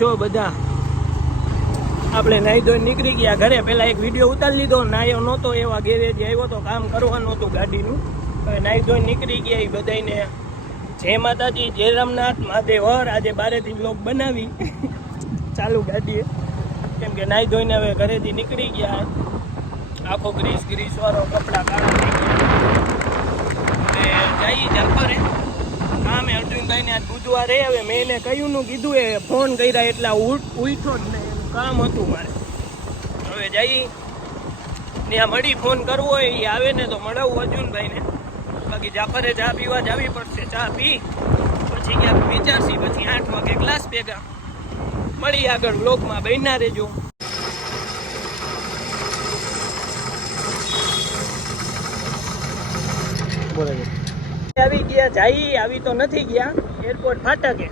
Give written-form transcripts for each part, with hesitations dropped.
જો બધા આપણે નાઈ ધોઈને નીકળી ગયા ઘરે. પહેલા એક વિડીયો ઉતારી લીધો, નાયો નહોતો, એવા ગેરેજ આવ્યો તો કામ કરવાનું હતું ગાડીનું. હવે નાઈ ધોઈને નીકળી ગયા. એ બધાને જય માતાજી, જય રામનાથ, મહાદેવ હર. આજે બારેથી બ્લોગ બનાવી ચાલુ ગાડીએ, કેમ કે નાઈ ધોઈને હવે ઘરેથી નીકળી ગયા. આખો ગ્રીસ વાળો કપડા કાળા થઈ ગયા. જઈ જાફરે કામે અર્જુનભાઈને આજ બુધવારે. હવે મેં એને કહ્યું નું કીધું, એ ફોન કર્યા એટલે ઉઠો જ નહીં, એનું કામ હતું મારે. હવે જઈ ત્યાં મળી, ફોન કરવો હોય એ આવે ને તો મળાવું અર્જુનભાઈને. બાકી જાફરે ચા પીવા જવી પડશે. ચા પી પછી ક્યાંક વિચારશી, પછી 8 વાગે ક્લાસ ભેગા મળી. આગળ બ્લોગમાં બન્યા રહેજો. આવી ગયા જઈ, આવી તો નથી ગયા એરપોર્ટ ફાટકે,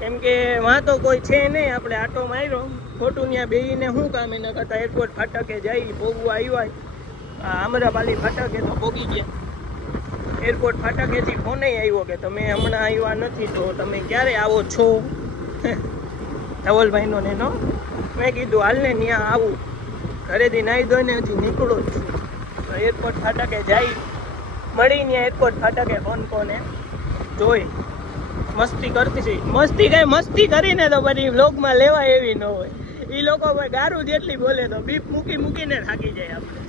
કેમ કે વાં તો કોઈ છે નહીં. આપણે આટો માર્યો ખોટું, ત્યાં બેહીને શું કામ, એના કરતાં એરપોર્ટ ફાટકે જઈ ભોગવું આવ્યા. આમરાપાલી ફાટકે તો ભોગી ગયા. એરપોર્ટ ફાટકેથી ફોન આવ્યો કે તમે હમણાં આવ્યા નથી, તો તમે ક્યારે આવો છો? ધવલભાઈનો ને એનો. મેં કીધું હાલને ત્યાં આવું. ઘરેથી નાહી ધોઈને હજી નીકળો જ છું. એરપોર્ટ ફાટકે જઈ મળી. ત્યાં એરપોર્ટ ફાટકે ફોન કોને જોઈ મસ્તી કરતી છે. મસ્તી કરીને તો પછી બ્લોગમાં લેવા એવી ન હોય. એ લોકો ગારું જેટલી બોલે તો બીપ મૂકીને થાકી જાય. આપણે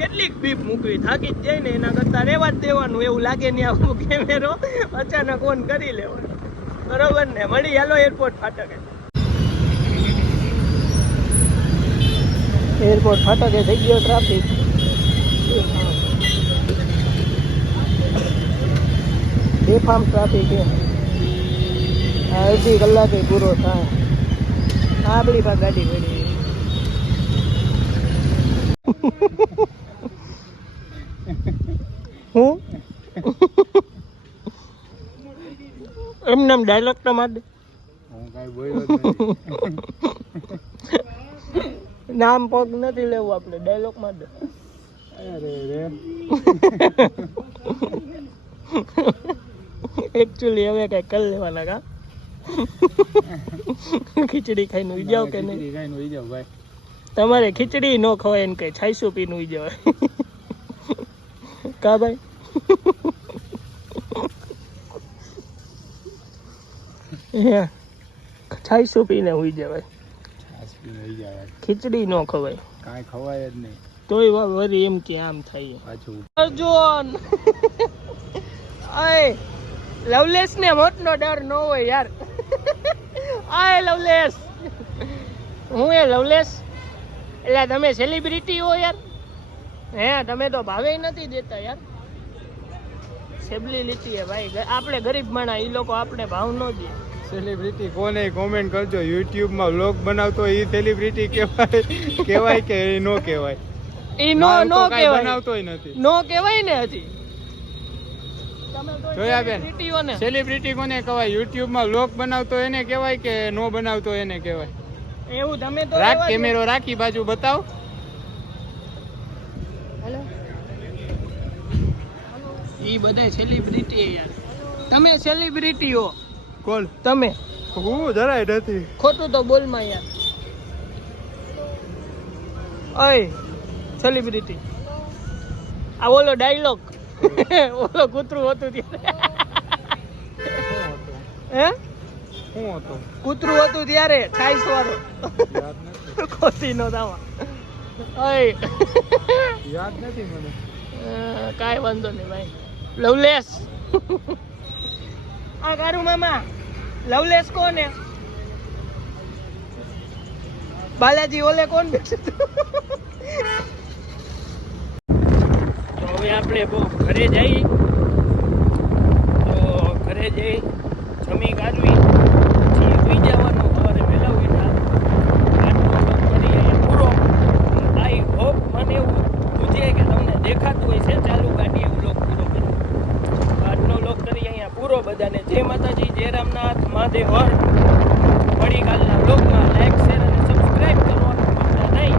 કેટલીક બીપ મૂકવી, થાકી જ જાય ને. એના કરતાં રહેવા જ દેવાનું. એવું લાગે ને આવું કેમેરો અચાનક ઓન કરી લેવાનો, બરોબર ને? મળી હાલો એરપોર્ટ ફાટકે. એરપોર્ટ ફાટકે થઈ ગયો ટ્રાફિક. બેફામ ટ્રાફિક છે. અડધી કલાકે પૂરો થાય. આપણી પાસે ગાડી પડી. હું એમને ડાયલોગ તો માર દે. નામ પગ નથી લેવું આપણે, ડાયલોગ માર દે. એકચ્યુઅલી હવે કઈ કરી લેવાના કા. ખીચડી ખાઈને ઉઈ જાવ કે નહીં? તમારે ખીચડી ન ખવાય એને કઈ છાઈસું પીને ઉઈ જવાય કા ભાઈ? છાઈસું પીને ઉઈ જવાય, ખીચડી ન ખવાય. કાંઈ ખવાય જ નહીં. તોય વરી એમ કે આમ થાય. અર્જુન આય લવલેસ ને મોટનો ડર ન હોય યાર. આય લવલેસ, હું એ લવલેસ? એટલે તમે સેલિબ્રિટી હો યાર. હે તમે તો ભાવે નથી દેતા યાર. સેલિબ્રિટી હે ભાઈ, આપણે ગરીબ માણા, એ લોકો આપણે ભાવ ન દે. સેલિબ્રિટી કોને કોમેન્ટ કરજો. યુટ્યુબમાં વ્લોગ બનાવતો એ સેલિબ્રિટી કહેવાય કે એ નો કહેવાય? એ નો કહેવાય, બનાવતોય નથી, નો કહેવાય ને. હજી જોયા બેન, સેલિબ્રિટી કોને કહેવાય? યુટ્યુબમાં વ્લોગ બનાવતો એને કહેવાય કે નો બનાવતો એને કહેવાય? એવું તમે તો રાખ, કેમેરો રાખી બાજુ બતાવ. હેલો, ઈ બધા સેલિબ્રિટી યાર. તમે સેલિબ્રિટી હો? કોણ તમે? હું જરાય નથી. ખોટું તો બોલમાં યાર. ઓય સેલિબ્રિટી, આ ઓલો ડાયલોગ ઓલો કૂતરું હતું ત્યારે. હે શું હતું? કૂતરું હતું ત્યારે છાઈસ વાળો. ખોટી નો દાવા. ઓય યાદ નથી મને. કાંઈ વાંધો નહીં ભાઈ. લવલેસ આ કારું મામા. લવલેસ કોને? બાલાજી ઓલે કોણ બેઠું? તો હવે આપણે ઘરે જઈ, તો ઘરે જઈ જમી કાઢવી, પછી સુઈ જવાનું. સવારે વહેલા ઉઠ્યા પૂરો. આઈ હોપ મને એવું પૂછે કે તમને દેખાતું હોય છે ચાલુ ગાડીએ વ્લોગ પૂરો કર્યો. આજનો વ્લોગ કરી અહીંયા પૂરો. બધાને જય માતાજી, જય રામનાથ, મહાદેવ હર. મળી કાલના વ્લોગમાં લાઈક, શેર અને સબસ્ક્રાઈબ કરવાનું ભૂલતા નહીં.